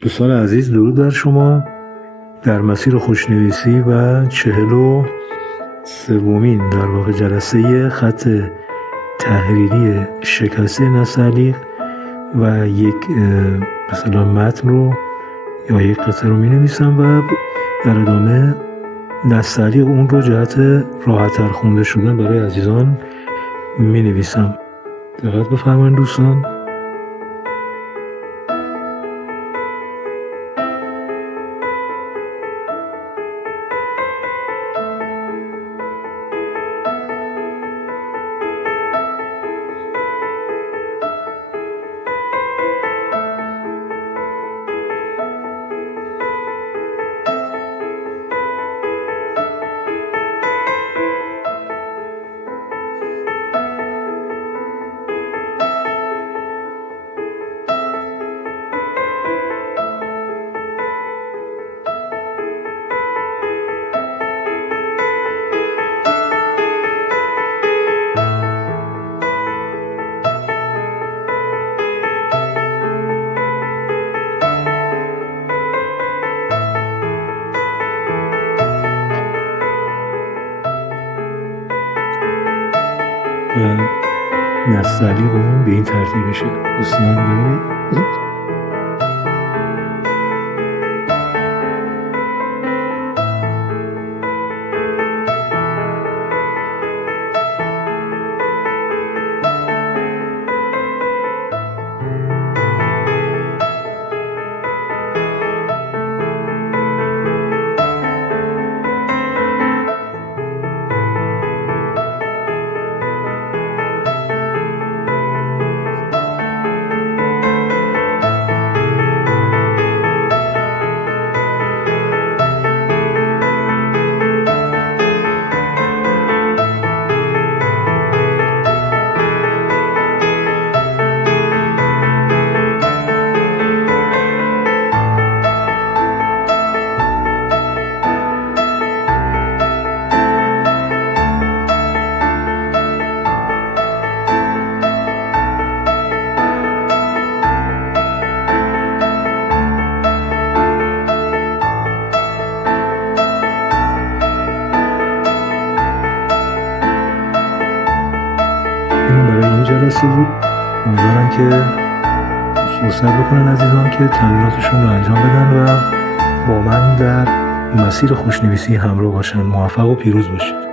دوستان عزیز، درود بر شما. در مسیر خوشنویسی و 43مین در واقع جلسه خط تحریری شکسته نستعلیق و یک مثلا متن رو یا یک قطعه رو می نویسم و در ادامه نستعلیق اون رو جهت راحت‌تر خونده شدن برای عزیزان می نویسم. دقت بفرمایید دوستان. نستعلیق اون به این ترتیب میشه. دوستان ببینید. جلسه بود. امیدوارم که فرصت بکنن عزیزان که تمریناتشون رو انجام بدن و با من در مسیر خوشنویسی همراه باشن. موفق و پیروز باشید.